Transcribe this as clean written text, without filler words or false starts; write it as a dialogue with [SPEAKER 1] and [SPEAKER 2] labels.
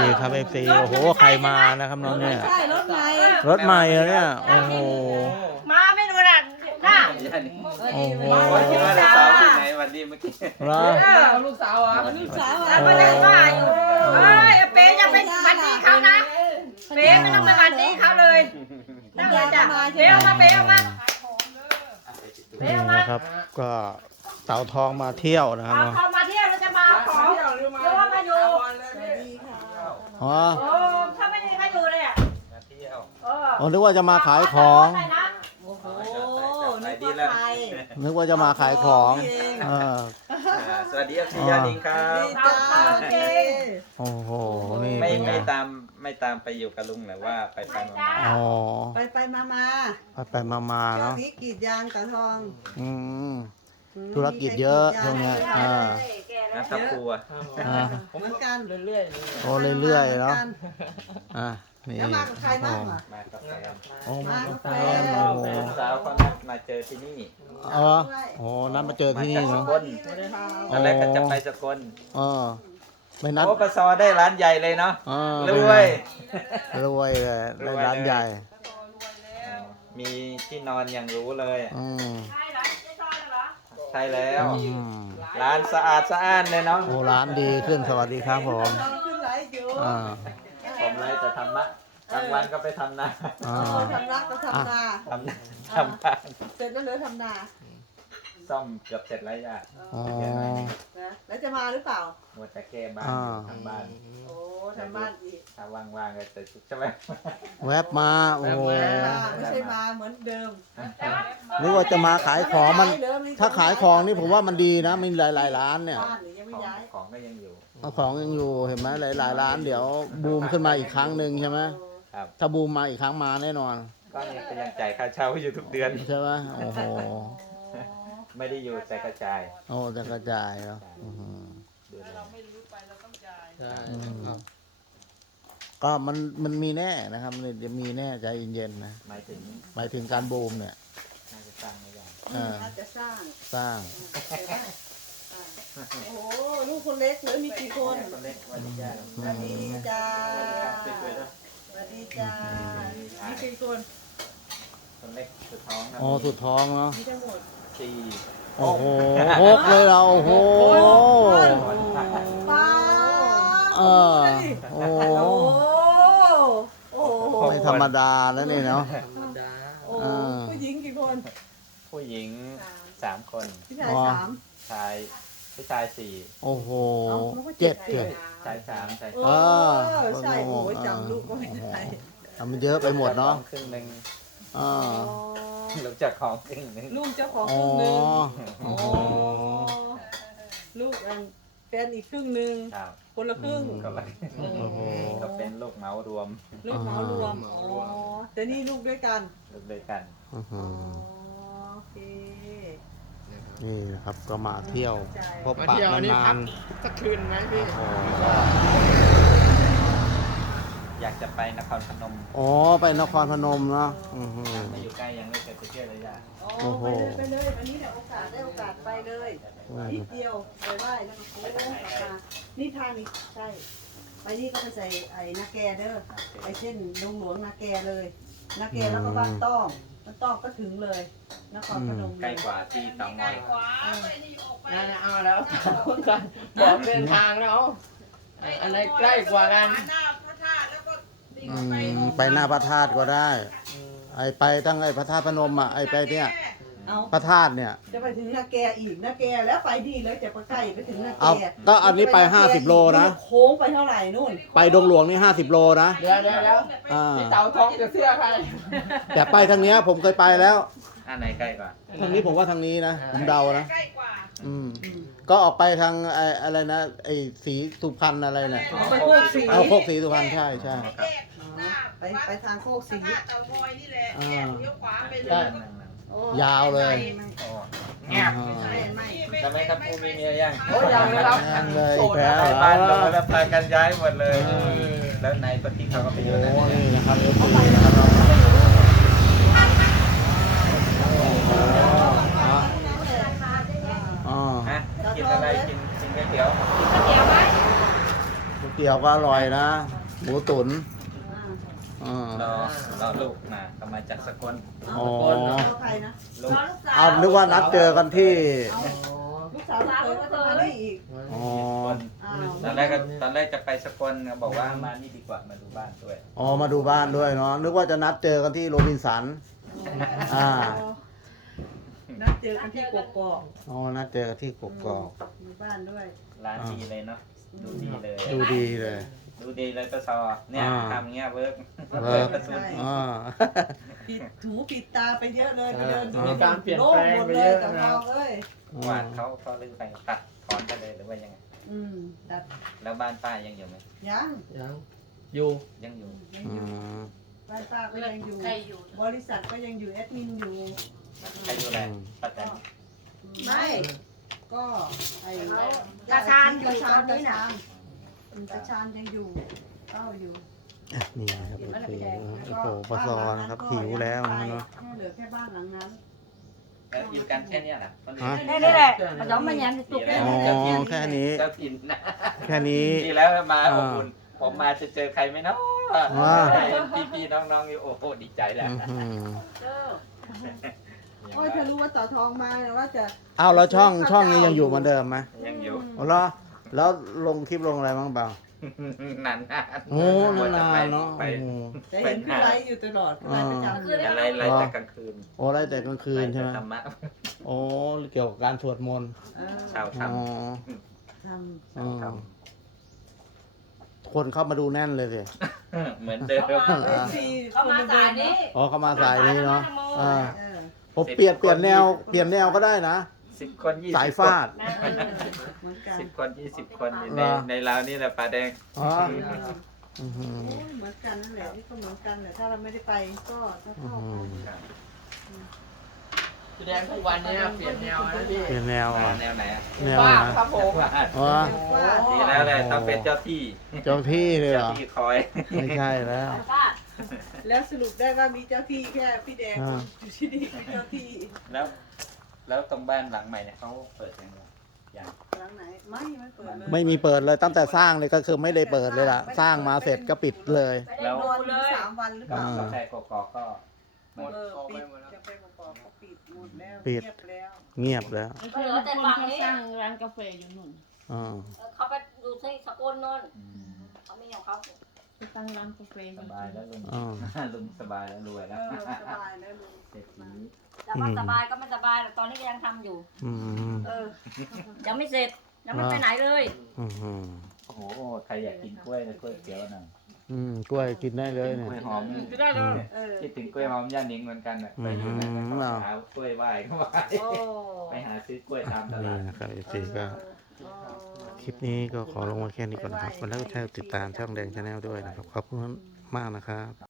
[SPEAKER 1] ครับFC โอ้โหใครมานะครับน้องเนี่ย
[SPEAKER 2] ใช่รถไหน
[SPEAKER 1] รถใหม่เหรอเนี่ยโอ้โห
[SPEAKER 3] มาไม่ดูน่ะน่า
[SPEAKER 1] โอ้โห
[SPEAKER 4] วันที่ว่าจะสาวที่ไหนวันนี้เมื่อกี้
[SPEAKER 1] เหรอ
[SPEAKER 5] ลูกสาวอ่ะ
[SPEAKER 2] ลูกสาว
[SPEAKER 3] แล้วก็ยังว่าอยู่เอ้ยเป๊จะไปวันนี้เขานะเป๊ไม่ต้องไปวันนี้เขาเลยนั่งเลยจ้ะเป๊เอามาเป๊เอามาเป๊
[SPEAKER 1] นี่
[SPEAKER 3] เอามา
[SPEAKER 1] นะครับก็เต่าทองมาเที่ยวนะครับ
[SPEAKER 3] เอา
[SPEAKER 1] เนาะ
[SPEAKER 3] เขามาเที่ยวเราจะมาของหรือว่ามาอยู่
[SPEAKER 2] ดีค่ะ
[SPEAKER 1] อ๋อ
[SPEAKER 3] โอ้ถ้าไม่มีใครอยู่เลยอ่ะ
[SPEAKER 4] มาเที่ยว
[SPEAKER 1] อ๋อนึกว่าจะมาขายของ
[SPEAKER 2] โอ้โหนึกว่าใคร
[SPEAKER 1] นึกว่าจะมาขายของเออ
[SPEAKER 4] สวัสดีครับพี่ยานิงครับ
[SPEAKER 1] โอ้โหนี่
[SPEAKER 4] ไม่
[SPEAKER 1] เป็นไง
[SPEAKER 4] ไม่ตามไปอยู่กับลุงหรือว่าไปมา
[SPEAKER 1] อ๋อ
[SPEAKER 2] ไปมา
[SPEAKER 1] ไปมา
[SPEAKER 2] ช่วง
[SPEAKER 1] เนาะ
[SPEAKER 2] นี้กรีดยางตาทอง
[SPEAKER 1] อืมธุรกิจเยอะช่วงเนี้ยอ่า
[SPEAKER 4] นะทับครัว
[SPEAKER 1] อ่า
[SPEAKER 2] เหมือนกัน
[SPEAKER 5] เรื่อย
[SPEAKER 1] โอ้เรื่อยๆเนาะอ่ะนี่
[SPEAKER 2] แล้วมากับใครบ้างวะ
[SPEAKER 4] มากับแฟน
[SPEAKER 1] โอ้
[SPEAKER 2] มา
[SPEAKER 1] มา
[SPEAKER 2] กับแฟ
[SPEAKER 1] แฟ
[SPEAKER 2] น
[SPEAKER 1] นโอ้โห
[SPEAKER 4] ลูกสาวเขานัดมาเจอที่นี่
[SPEAKER 1] เออโอ้นัดมาเจอที่นี่
[SPEAKER 4] มาจากส
[SPEAKER 1] เนาะ
[SPEAKER 4] กลตอนแรกก็จะไปสกล
[SPEAKER 1] เออไม่นัด
[SPEAKER 4] โอ้ปะซอได้ร้านใหญ่เลยเนาะ
[SPEAKER 1] เออ
[SPEAKER 4] รวย
[SPEAKER 1] รวยเลยได้ร้านใหญ่
[SPEAKER 4] มีที่นอนอย่างรู้เลย
[SPEAKER 1] อืม
[SPEAKER 3] ใช่เหรอเจ๊ซอยเหรอ
[SPEAKER 4] ใช่แล้ว
[SPEAKER 1] อืม
[SPEAKER 4] ร้านสะอาดสะอ้านเลยเนาะ
[SPEAKER 1] โอ้ร้านดีขึ้นสวัสดีครับผม
[SPEAKER 2] ขึ้นไลฟ์อยู่
[SPEAKER 1] อ่า
[SPEAKER 4] ผมไล่แต่ธรรมะบางวันก็ไปทำนา
[SPEAKER 1] อ่า
[SPEAKER 2] ทำรักก็ทำนา
[SPEAKER 4] ทำบ้าน
[SPEAKER 2] เสร็จแล้วเหลือทำนา
[SPEAKER 4] ซ่อมเกือบเสร็จแล้วย่า
[SPEAKER 1] อ๋อ
[SPEAKER 2] นะแล้วจะมาหรือเปล่า
[SPEAKER 4] มัวแต่แก้บ้าน
[SPEAKER 1] อ่า
[SPEAKER 4] ทำบ้าน
[SPEAKER 2] โอ้ทำบ้านอีก
[SPEAKER 4] ถ้าว่างๆก็จะใช่ไหม
[SPEAKER 1] แวบมาโอ้โห
[SPEAKER 2] ไม่ใช่มาเหมือนเดิม
[SPEAKER 1] นึกว่าจะมาขายของมัน ถ้าขายของนี่ผมว่ามันดีนะมีหลายๆร้านเนี่ย
[SPEAKER 2] บ้านหรือยังไม่ย้าย
[SPEAKER 4] ของก็ยังอยู่
[SPEAKER 1] เอาของยังอยู่เห็นไหมหลายๆร้านเดี๋ยวบูมขึ้นมาอีกครั้งหนึ่งใช่ไหม
[SPEAKER 4] ครับ
[SPEAKER 1] ถ้าบูมมาอีกครั้งมาแน่นอน
[SPEAKER 4] ก็ยังจ่ายค่าเช่าอยู่ทุกเดือน
[SPEAKER 1] ใช่ไหมโอ้โห
[SPEAKER 4] ไม่ได้อยู่แต่กระจาย
[SPEAKER 1] โอ้จะกระจายเนาะอื้อหือ
[SPEAKER 4] เดือนละ
[SPEAKER 5] ๆใช่
[SPEAKER 1] อืมก็มันมีแน่นะครับมันจะมีแน่ใจเย็นๆนะ
[SPEAKER 4] หมายถึง
[SPEAKER 1] หมายถึงการบูมเนี่ย
[SPEAKER 4] น่าจะสร้างไม่ได้
[SPEAKER 2] น่าจะสร้าง
[SPEAKER 1] สร้าง
[SPEAKER 2] โอ้โหลูกคนเล็กเหลือมีกี่คน
[SPEAKER 4] คนเล็กวันนี้ย่า
[SPEAKER 2] สวัสดีจ้า
[SPEAKER 4] สวยๆนะ
[SPEAKER 2] สวัสดีจ้ามีกี่คน
[SPEAKER 4] คนเล็กสุดท้องนะ
[SPEAKER 1] อ๋อสุดท้องเนาะ
[SPEAKER 2] มีทั้งหมด
[SPEAKER 4] สี่
[SPEAKER 1] โอ้โหหกเลยเราโอ้โห
[SPEAKER 2] ป้า
[SPEAKER 1] เออโอ้โห
[SPEAKER 2] โอ้โห
[SPEAKER 1] ไม่ธรรมดาแล้วนี่เนาะ
[SPEAKER 5] ธรรมดา
[SPEAKER 2] โอ้ผู้หญิงกี่คน
[SPEAKER 4] ผู้หญิง3 คน
[SPEAKER 2] พี่ชายสาม
[SPEAKER 4] ชายผู้ชาย4
[SPEAKER 1] โอ้โหเจ็ดเลย
[SPEAKER 4] ชาย3ชาย
[SPEAKER 2] เออใช่โอ้ยจำลูกก็ไม่ได้
[SPEAKER 1] ทำมันเยอะไปหมดเนาะ
[SPEAKER 4] ครึ่งหนึ่ง
[SPEAKER 1] อ่า
[SPEAKER 4] ลูกเจากของครึ่งหนึ่ง
[SPEAKER 2] ลูกเจ้าของ
[SPEAKER 1] อ๋
[SPEAKER 2] ค
[SPEAKER 1] อ
[SPEAKER 2] รึ่งหนึ่ง
[SPEAKER 1] โอ้โห
[SPEAKER 2] ลูกแฟนอีกครึ่งหนึ่ง
[SPEAKER 4] ครับ
[SPEAKER 2] คนละครึ่ง
[SPEAKER 4] ก็เลย
[SPEAKER 1] โอ้โห
[SPEAKER 4] ก็เป็นลูกเหมารวม
[SPEAKER 2] ลูกเหมารวมอ๋อแต่นี่ลูกด้วยกัน
[SPEAKER 4] ลูกด้วยกัน
[SPEAKER 1] อื้อหื
[SPEAKER 2] อ๋อ
[SPEAKER 1] อ
[SPEAKER 2] โอเค
[SPEAKER 1] นี่นะครับก็มาเที่ยวพบ
[SPEAKER 5] มา
[SPEAKER 1] ปะ
[SPEAKER 5] เที่ยวนี่
[SPEAKER 1] นา
[SPEAKER 5] พั
[SPEAKER 1] น
[SPEAKER 5] กสักคืนไหมพี่
[SPEAKER 1] ๆโอ้
[SPEAKER 4] อยากจะไปนครพนม
[SPEAKER 1] โอ้ไปนครพนมเนาะอื้อหือ
[SPEAKER 4] มาอยู่ใกล้ยังไม่เคยไปเที่ยวเลยย่า
[SPEAKER 1] โอ้โห
[SPEAKER 2] ไปเลยวันนี้เนี่ยโอกาสได้โอกาสไปเลยนิดเดียวไปไหว้แล้วก็โค้งกลับมานี่ทางนี้ใช่ไปนี่ก็ไปใส่ไอ้นาแกเด้อไอ้เส้นดงหลวงนาแกเลยนาแกแล้วก็บ้านต้องบ้านต้องก็ถึงเลยนครพนม
[SPEAKER 4] ใกล้กว่าที่เตางอย
[SPEAKER 5] นั่นน่ะเอาแล้วคนกันบอกเดินทางแล้วอันไหนใกล้กว่ากัน
[SPEAKER 1] อืมไปหน้าพระธาตุก็ได้ ไอไปทั้งไอพระธาตุพนมอ่ะไอไปเนี่ย
[SPEAKER 2] เอา
[SPEAKER 1] พระธาตุเนี่ย
[SPEAKER 2] จะไปถึงนาแกอีกนาแกแล้วไปดีแล้วจะไปใกล้ไปถึงนาแก
[SPEAKER 1] เอาก็อันนี้ไป50โลนะ
[SPEAKER 2] โค้งไปเท่าไหร่นู่น
[SPEAKER 1] ไปดงหลวงนี่50 โลนะ
[SPEAKER 5] เดี๋ยว
[SPEAKER 1] อ่า
[SPEAKER 5] พี่เต่าทองจะเสื้อใคร
[SPEAKER 1] แต่ไปทางเนี้ยผมเคยไปแล้ว
[SPEAKER 4] อันไหนใกล้กว่า
[SPEAKER 1] ทางนี้ผมว่าทางนี้นะผมเดานะอืมก็ออกไปทางไออะไรนะไอสีสุพรรณอะไรเนี่ย
[SPEAKER 2] ไปโคกสี
[SPEAKER 1] เอาโคกสีสุพรรณใช่ใช่
[SPEAKER 2] ไปทางโคกสี
[SPEAKER 1] อ่า
[SPEAKER 5] ได้
[SPEAKER 2] โอ้
[SPEAKER 1] ยาวเลย
[SPEAKER 4] โอ้
[SPEAKER 1] อ่า
[SPEAKER 2] ไม่
[SPEAKER 4] ทำไมครับผู้มีเมียยัง
[SPEAKER 5] โอ้ยยังเลยครับ
[SPEAKER 1] แพงเลย
[SPEAKER 5] โสด
[SPEAKER 1] แพ้
[SPEAKER 5] นะ
[SPEAKER 4] ไปบ้านเราแล้วพากันย้ายหมดเลย
[SPEAKER 1] เออ
[SPEAKER 4] แล้วไหนปฏิเขาก็ไปอยู่
[SPEAKER 1] โอ้
[SPEAKER 4] นั่น
[SPEAKER 1] นี่
[SPEAKER 4] เนี่ย
[SPEAKER 1] นะครับเอฟซีนะครับอ๋อ
[SPEAKER 4] ฮะกินอะไรกินก๋วยเตี๋ยว
[SPEAKER 1] ก๋วยเตี๋ยวก็อร่อยนะ หมูตุ๋นอ่าร
[SPEAKER 4] อลูกมาเขามาจากสกล
[SPEAKER 1] อ๋อ
[SPEAKER 2] เอาใครนะ
[SPEAKER 4] ลูก
[SPEAKER 1] เอานึกว่านัดเจอกันที่
[SPEAKER 2] ลูกสาวเคยก็จะมานี่อีก
[SPEAKER 1] อ๋อ
[SPEAKER 2] อ้าว
[SPEAKER 4] ตอนแรกจะไปสกลบอกว่ามานี่ดีกว่ามาดูบ้านด้วย
[SPEAKER 1] อ๋อมาดูบ้านด้วยเนาะนึกว่าจะนัดเจอกันที่โรบินสัน อ่า
[SPEAKER 2] นัดเจอกันที่กกอก
[SPEAKER 1] อ๋อนัดเจอกันที่กกอก
[SPEAKER 2] มีบ้านด้วย
[SPEAKER 4] ร้านดีเลยเนาะดูดีเลย
[SPEAKER 1] ดูดีเลย
[SPEAKER 4] ดูดีเลยก็ซอเนี่ย
[SPEAKER 1] อ่า
[SPEAKER 4] ทำเงี้ยเวิร์ก
[SPEAKER 1] เวิร์ก
[SPEAKER 4] สุด
[SPEAKER 1] อ่า
[SPEAKER 2] ปิดหูปิดตาไปเยอะเลยไปเดินดู
[SPEAKER 5] มีการเปลี่ยน
[SPEAKER 2] โล่ง
[SPEAKER 5] แปลง
[SPEAKER 2] หมด
[SPEAKER 5] ไป
[SPEAKER 2] เล
[SPEAKER 5] เย
[SPEAKER 2] ย
[SPEAKER 5] อะ
[SPEAKER 2] แต่
[SPEAKER 5] นะ
[SPEAKER 2] ม
[SPEAKER 5] ครั
[SPEAKER 2] อบ งเอ้ย
[SPEAKER 4] หวานเขาลืมไปตัดถอนไปเลยหรือว่ายังไง
[SPEAKER 2] ตัด
[SPEAKER 4] แล้วบ้านป้ายังอยู่ไหม
[SPEAKER 2] ยัง
[SPEAKER 5] ยังอยู่
[SPEAKER 4] ยังอยู่
[SPEAKER 2] ยัง
[SPEAKER 1] อื
[SPEAKER 2] อยู่
[SPEAKER 1] ม
[SPEAKER 2] บ้านป้าก็ยังอยู่
[SPEAKER 3] ใครอยู่
[SPEAKER 2] บริษัทก็ยังอยู่แอดมินอยู่
[SPEAKER 4] ใครดูแลป้าแตน
[SPEAKER 2] ไม่ก็ไอ้
[SPEAKER 3] ตาชาญ
[SPEAKER 2] ตาชาญ
[SPEAKER 3] อยู่ตอนนี้น่ะ
[SPEAKER 2] ตาชาญยังอยู่เต้าอยู่
[SPEAKER 1] นี่นะครับโอเคโอ้โหปลาซอนะครับหิวแล้วนะเนาะ
[SPEAKER 2] แค่เหลือแค่บ้านหลังนั้น
[SPEAKER 4] แล้วอยู่กันแค่เนี้ยแหละคนอื่
[SPEAKER 1] ฮะ
[SPEAKER 4] น
[SPEAKER 3] นี่แหละผสมมันยังจุก
[SPEAKER 1] อ๋อแค่นี้
[SPEAKER 4] เจ้าถิ่นนะ
[SPEAKER 1] แค่นี้
[SPEAKER 4] ดีแล้วมาอบอุ่นผมมาจะเจอใครไหมเนาะ
[SPEAKER 1] ว้า
[SPEAKER 4] เห็นพี่ๆน้องๆอยู่โอ้โหดีใจแหละ
[SPEAKER 1] อื้อหือ
[SPEAKER 2] โอ้ยถ้ารู้ว่าต่อทองมาเนี่ยว่าจะ
[SPEAKER 1] เอาแล้วช่องนี้ยังอยู่เหมือนเดิมไหม
[SPEAKER 4] ยังอยู่
[SPEAKER 1] อ๋อเหรอแล้วลงคลิปลงอะไรบ้างเปล่า
[SPEAKER 4] นาน
[SPEAKER 1] โอ้นานๆเนาะ
[SPEAKER 4] ไป
[SPEAKER 1] โอ้โห
[SPEAKER 2] จะเห็นพี่ไลฟ์อยู่ตลอดไลฟ์ประจำอยู่
[SPEAKER 4] อะไรอะไรแต่กลางคืน
[SPEAKER 1] โอ้ไล่แต่กลางคืนใช่ไหม
[SPEAKER 4] ธรรมะ
[SPEAKER 1] โอ้เกี่ยวกับการสวดมนต์
[SPEAKER 4] ชาว
[SPEAKER 1] อ๋อ
[SPEAKER 4] ทำ
[SPEAKER 2] ท
[SPEAKER 1] อ๋อคนเข้ามาดูแน่นเลยสิ
[SPEAKER 4] เหมือนเดิม
[SPEAKER 2] ำเอฟซี
[SPEAKER 3] เขามาสายนี้
[SPEAKER 1] อ๋อเข้ามาสายนี้เนาะอ่า
[SPEAKER 2] เออ
[SPEAKER 1] ผมเปลี่ยนแนวก็ได้นะ
[SPEAKER 4] 10 คน20
[SPEAKER 1] สายฟาด
[SPEAKER 2] เหมือนกัน
[SPEAKER 4] 10 คน20 คนใน
[SPEAKER 1] เหรอ
[SPEAKER 4] ในเรานี่แหละปลาแดง
[SPEAKER 1] อ๋ออื้อหือ
[SPEAKER 2] เหมือนกันนั่นแหละนี่ก็เหมือนกันแหละถ้าเราไม่ได้ไปก็ถ้า
[SPEAKER 1] อื้อ
[SPEAKER 2] เข้า
[SPEAKER 1] หือ
[SPEAKER 5] แสดงทุกวันเนี้เปลี่ยนแนวนะพี่
[SPEAKER 1] เปลี่ยนแนวอ่ะ
[SPEAKER 4] แนวไหนอ่ะ
[SPEAKER 1] แนว
[SPEAKER 5] บ้า
[SPEAKER 1] นะ
[SPEAKER 5] ครับผม
[SPEAKER 1] อ๋อ
[SPEAKER 4] ดีแล้วเลยต้องเป็นเจ้าที่
[SPEAKER 1] เจ้าที่เลยเหร
[SPEAKER 4] เจ้า
[SPEAKER 1] อ
[SPEAKER 4] ที่คอย
[SPEAKER 1] ไม่ใช่แล้ว
[SPEAKER 2] แล้วสรุปได้ว่ามีเจ้าที่แค่พี่แดง
[SPEAKER 1] อ่า
[SPEAKER 2] อยู่ที่นี่มีเจ้าที่
[SPEAKER 4] แล้วตรงบ้านหลังใหม่เนี่ยเขาเปิดยังไงยัง
[SPEAKER 2] หลังไหนไม่เปิดเลย
[SPEAKER 1] ไม่มีเปิดเลยตั้งแต่สร้างเลยก็คือไม่ได้เปิดเลยล่ะ สร้างมาเสร็จก็ปิดเลย
[SPEAKER 4] แล้ว
[SPEAKER 2] นอนอยู่3 วันหรือเป
[SPEAKER 4] กับ
[SPEAKER 2] ล่า
[SPEAKER 4] กาแฟกอกๆก็
[SPEAKER 5] หมด
[SPEAKER 2] ปิด
[SPEAKER 5] หมดแล้ว
[SPEAKER 2] จะไปประกอบก็ปิดหมดแล้ว
[SPEAKER 1] ปิด
[SPEAKER 2] เงียบแล้ว
[SPEAKER 1] เงียบแล้ว
[SPEAKER 3] เหลือแต่ฝั่งนี้
[SPEAKER 6] สร้างร้านกาแฟอยู่นู่น
[SPEAKER 1] อ่า
[SPEAKER 3] เขาไปดูที่สกลนนท์เขามีของเขา
[SPEAKER 6] ไปตั้งร้านกาแฟอยู่
[SPEAKER 4] สบายแล้วลุง
[SPEAKER 1] อ่า
[SPEAKER 4] ลุงสบายแล้วรวย
[SPEAKER 2] เอ
[SPEAKER 4] แล้ว
[SPEAKER 2] อสบายแล้วลุง
[SPEAKER 4] เศรษฐี
[SPEAKER 3] แต่ว่าสบายก็ไม่สบายแต่ตอนนี้ก็ยังทำอยู่
[SPEAKER 1] อืม
[SPEAKER 2] เออ
[SPEAKER 3] ยังไม่เสร็จยังไม่ไปไหนเลย
[SPEAKER 1] อืมอืม
[SPEAKER 4] โอ้โหใครอยากกินกล้วยนะกล้วยเขียวน่ะ
[SPEAKER 1] กล้วยกินได้เลย
[SPEAKER 4] ก
[SPEAKER 1] เนี่ย
[SPEAKER 4] ล้วยหอม
[SPEAKER 6] ก็ได้เลย
[SPEAKER 2] เออ
[SPEAKER 4] คิดถึงกล้วยหอมย่านิงเหมือนกันน่ะไปอยู่นั่นน่ะเขาหากล้วยไหว้เขาไหว้
[SPEAKER 2] โอ้
[SPEAKER 4] ไปหาซื้อกล้วยตามต
[SPEAKER 1] นี่
[SPEAKER 4] ลาด
[SPEAKER 1] นะครับเอซีก็คลิปนี้ก็ขอลงมาแค่นี้ก่อนนะครับแล้วก็แชร์ติดตามช่องแดงชาแนลด้วยนะครับ ขอบคุณมากนะครับ